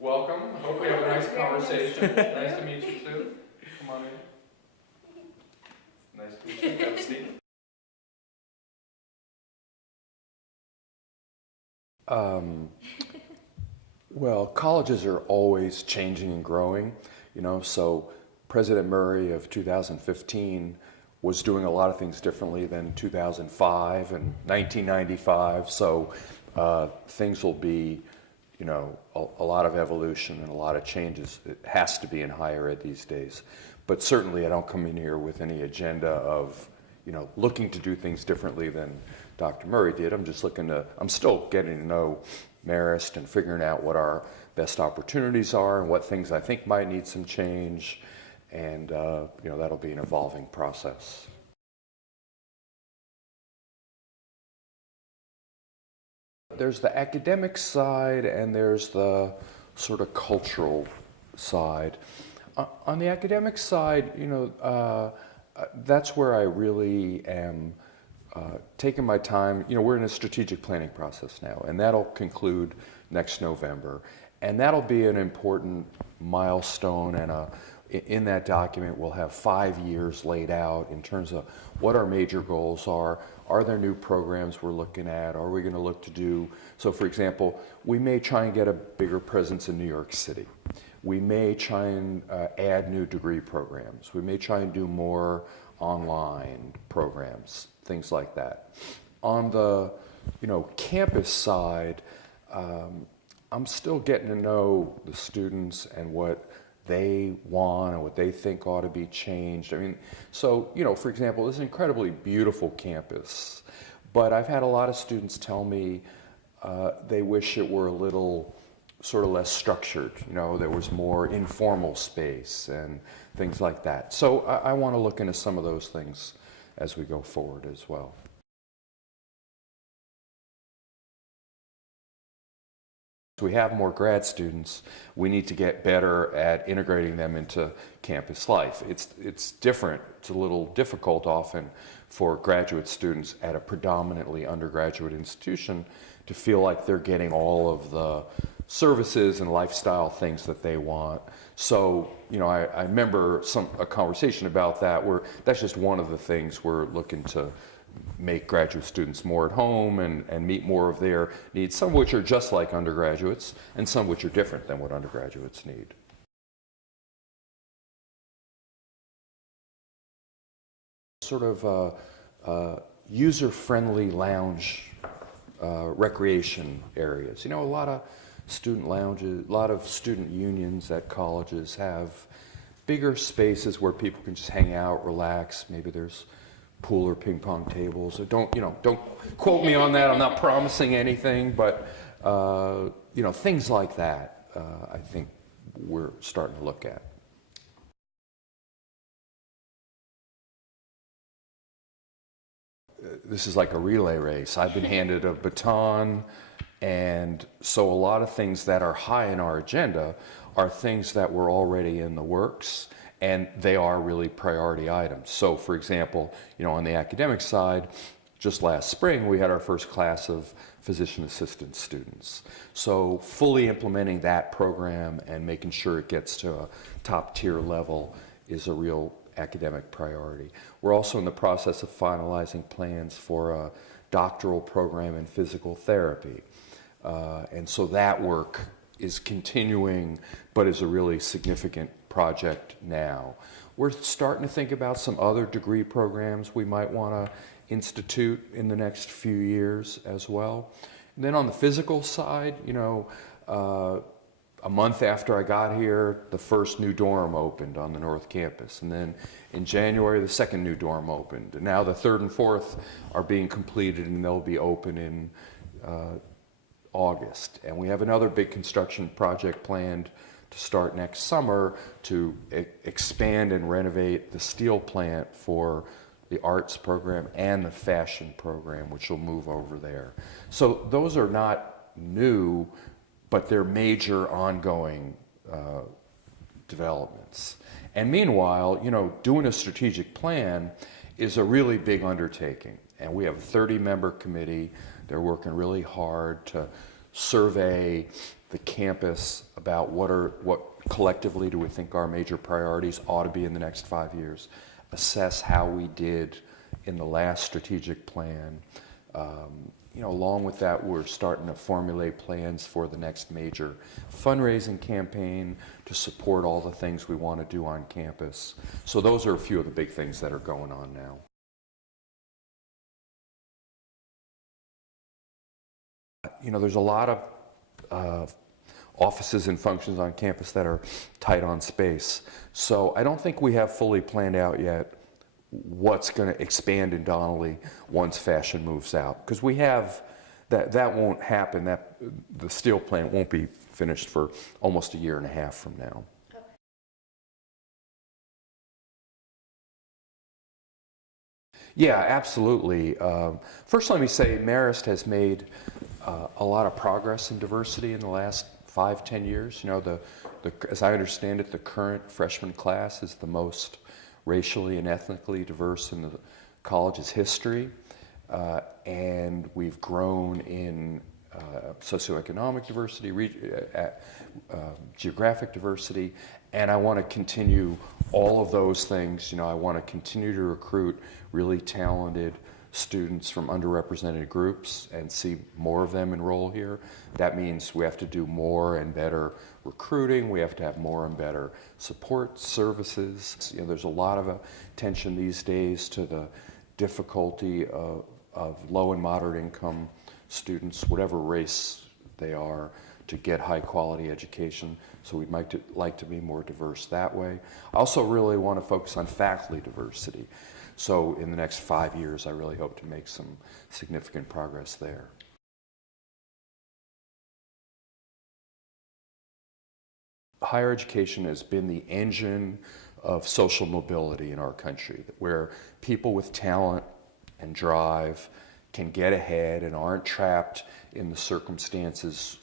Welcome. Hope we have a nice conversation. Nice to meet you too. Come on in. Nice to meet you. Have a seat. Well, colleges are always changing and growing, so President Murray of 2015 was doing a lot of things differently than 2005 and 1995, so things will be, a lot of evolution and a lot of changes. It has to be in higher ed these days. But certainly I don't come in here with any agenda of, looking to do things differently than Dr. Murray did. I'm still getting to know Marist and figuring out what our best opportunities are and what things I think might need some change. And, that'll be an evolving process. There's the academic side and there's the sort of cultural side. On the academic side, that's where I really am taking my time. We're in a strategic planning process now, and that'll conclude next November. And that'll be an important milestone, and in that document we'll have 5 years laid out in terms of what our major goals are. Are there new programs we're looking at? Are we going to look to do, so for example, we may try and get a bigger presence in New York City. We may try and add new degree programs. We may try and do more online programs, things like that. On the campus side, I'm still getting to know the students and what they want and what they think ought to be changed. So, for example, this is an incredibly beautiful campus, but I've had a lot of students tell me they wish it were a little sort of less structured, there was more informal space and things like that. So I want to look into some of those things as we go forward as well. We have more grad students. We need to get better at integrating them into campus life. It's different. It's a little difficult often for graduate students at a predominantly undergraduate institution to feel like they're getting all of the services and lifestyle things that they want. So, I remember a conversation about that where that's just one of the things we're looking to make graduate students more at home and meet more of their needs, some of which are just like undergraduates and some which are different than what undergraduates need. Sort of user-friendly lounge recreation areas. A lot of student lounges, a lot of student unions at colleges have bigger spaces where people can just hang out, relax. Maybe there's pool or ping pong tables. Don't quote me on that. I'm not promising anything, but things like that. I think we're starting to look at. This is like a relay race. I've been handed a baton, and so a lot of things that are high in our agenda are things that were already in the works, and they are really priority items. So for example, on the academic side, just last spring we had our first class of physician assistant students. So fully implementing that program and making sure it gets to a top tier level is a real academic priority. We're also in the process of finalizing plans for a doctoral program in physical therapy. And so that work is continuing, but is a really significant project now. We're starting to think about some other degree programs we might want to institute in the next few years as well. And then on the physical side, a month after I got here, the first new dorm opened on the North Campus. And then in January, the second new dorm opened. And now the third and fourth are being completed, and they'll be open in August. And we have another big construction project planned to start next summer to expand and renovate the steel plant for the arts program and the fashion program, which will move over there. So those are not new, but they're major ongoing developments. And meanwhile, doing a strategic plan is a really big undertaking. And we have a 30-member committee. They're working really hard to survey the campus about what collectively do we think our major priorities ought to be in the next 5 years, assess how we did in the last strategic plan. Along with that, we're starting to formulate plans for the next major fundraising campaign to support all the things we want to do on campus. So those are a few of the big things that are going on now. There's a lot of offices and functions on campus that are tight on space. So I don't think we have fully planned out yet what's going to expand in Donnelly once fashion moves out. Because we have, that won't happen, the steel plant won't be finished for almost a year and a half from now. Okay. Yeah, absolutely. First let me say Marist has made a lot of progress in diversity in the last 5-10 years. As I understand it, the current freshman class is the most racially and ethnically diverse in the college's history, and we've grown in socioeconomic diversity, geographic diversity, and I want to continue all of those things. I want to continue to recruit really talented students from underrepresented groups and see more of them enroll here. That means we have to do more and better recruiting. We have to have more and better support services. There's a lot of attention these days to the difficulty of low and moderate income students, whatever race they are, to get high quality education. So we'd like to be more diverse that way. I also really want to focus on faculty diversity. So in the next 5 years, I really hope to make some significant progress there. Higher education has been the engine of social mobility in our country, where people with talent and drive can get ahead and aren't trapped in the circumstances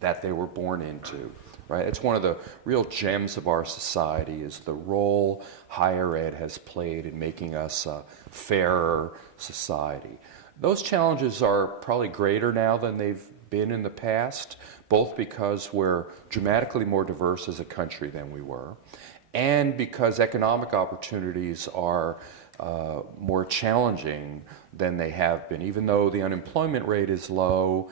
that they were born into. Right? It's one of the real gems of our society is the role higher ed has played in making us a fairer society. Those challenges are probably greater now than they've been in the past, both because we're dramatically more diverse as a country than we were, and because economic opportunities are more challenging than they have been. Even though the unemployment rate is low,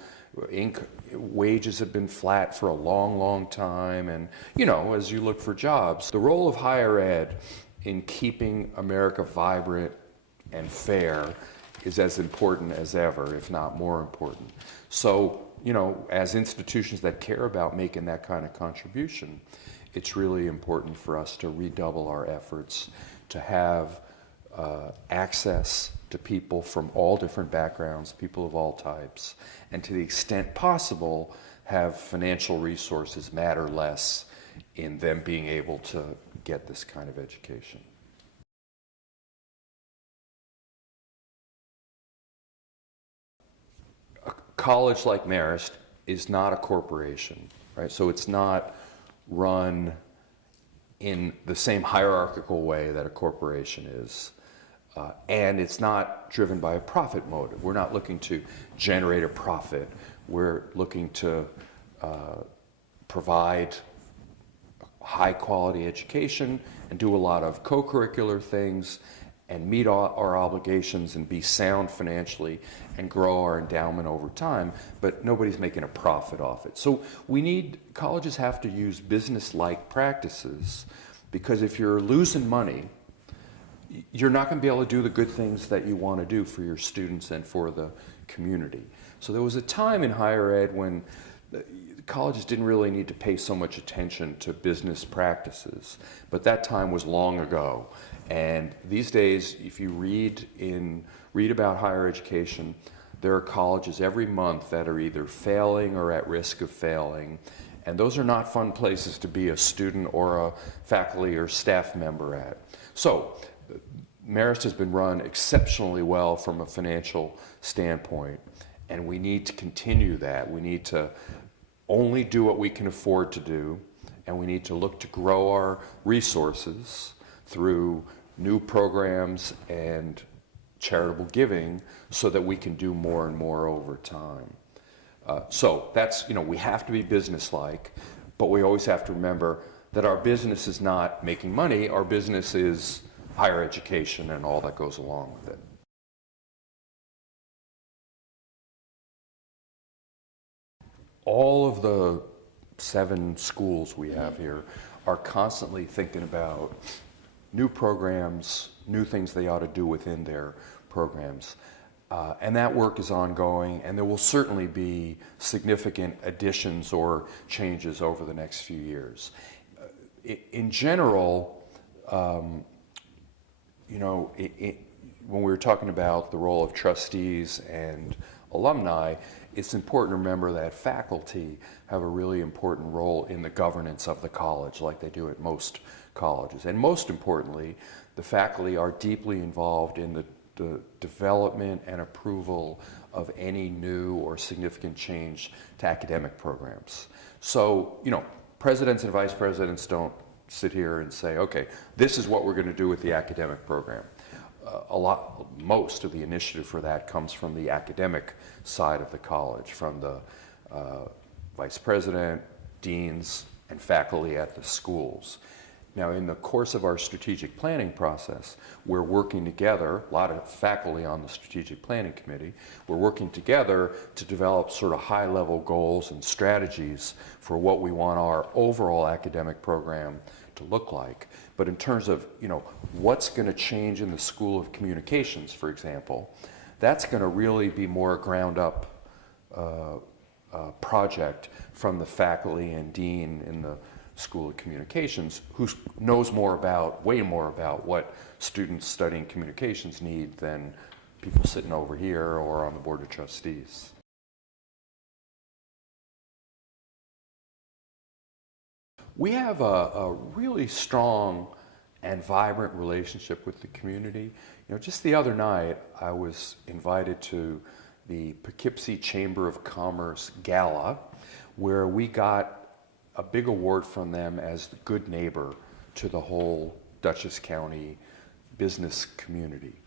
wages have been flat for a long, long time, and as you look for jobs, the role of higher ed in keeping America vibrant and fair is as important as ever, if not more important. So, as institutions that care about making that kind of contribution, it's really important for us to redouble our efforts to have access to people from all different backgrounds, people of all types, and to the extent possible, have financial resources matter less in them being able to get this kind of education. A college like Marist is not a corporation, right? So it's not run in the same hierarchical way that a corporation is. And it's not driven by a profit motive. We're not looking to generate a profit. We're looking to provide high quality education and do a lot of co-curricular things and meet our obligations and be sound financially and grow our endowment over time, but nobody's making a profit off it. So colleges have to use business-like practices, because if you're losing money, you're not going to be able to do the good things that you want to do for your students and for the community. So there was a time in higher ed when colleges didn't really need to pay so much attention to business practices, but that time was long ago. And these days, if you read about higher education, there are colleges every month that are either failing or at risk of failing. And those are not fun places to be a student or a faculty or staff member at. So Marist has been run exceptionally well from a financial standpoint, and we need to continue that. We need to only do what we can afford to do, and we need to look to grow our resources through new programs and charitable giving so that we can do more and more over time. So that's, we have to be businesslike, but we always have to remember that our business is not making money, our business is higher education and all that goes along with it. All of the 7 schools we have here are constantly thinking about new programs, new things they ought to do within their programs. And that work is ongoing, and there will certainly be significant additions or changes over the next few years. In general, when we were talking about the role of trustees and alumni, it's important to remember that faculty have a really important role in the governance of the college, like they do at most colleges. And most importantly, the faculty are deeply involved in the development and approval of any new or significant change to academic programs. So, presidents and vice presidents don't sit here and say, okay, this is what we're going to do with the academic program. Most of the initiative for that comes from the academic side of the college, from the vice president, deans, and faculty at the schools. Now, in the course of our strategic planning process, we're working together, a lot of faculty on the strategic planning committee, we're working together to develop sort of high-level goals and strategies for what we want our overall academic program to look like. But in terms of, what's going to change in the School of Communications, for example, that's going to really be more a ground-up project from the faculty and dean in the School of Communications, who knows way more about what students studying communications need than people sitting over here or on the Board of Trustees. We have a really strong and vibrant relationship with the community. Just the other night, I was invited to the Poughkeepsie Chamber of Commerce Gala, where we got a big award from them as the good neighbor to the whole Dutchess County business community.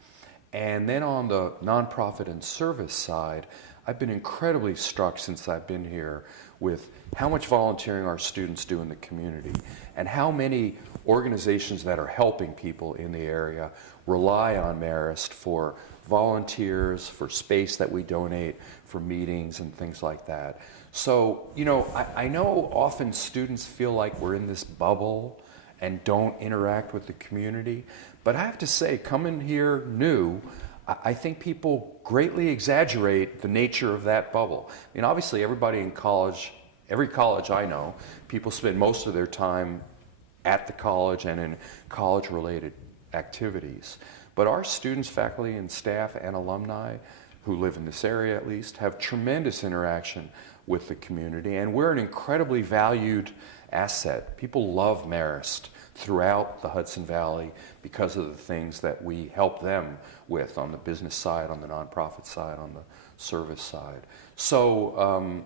And then on the nonprofit and service side, I've been incredibly struck since I've been here with how much volunteering our students do in the community and how many organizations that are helping people in the area rely on Marist for volunteers, for space that we donate for meetings and things like that. So, I know often students feel like we're in this bubble and don't interact with the community, but I have to say, coming here new, I think people greatly exaggerate the nature of that bubble. Obviously everybody in college, every college I know, people spend most of their time at the college and in college-related activities. But our students, faculty, and staff and alumni who live in this area at least have tremendous interaction with the community, and we're an incredibly valued asset. People love Marist throughout the Hudson Valley because of the things that we help them with on the business side, on the nonprofit side, on the service side. So,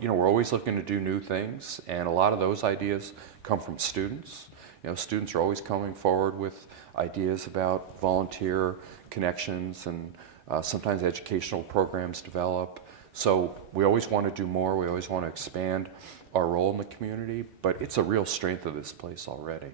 we're always looking to do new things, and a lot of those ideas come from students. Students are always coming forward with ideas about volunteer connections, and sometimes educational programs develop. So we always want to do more. We always want to expand our role in the community, but it's a real strength of this place already.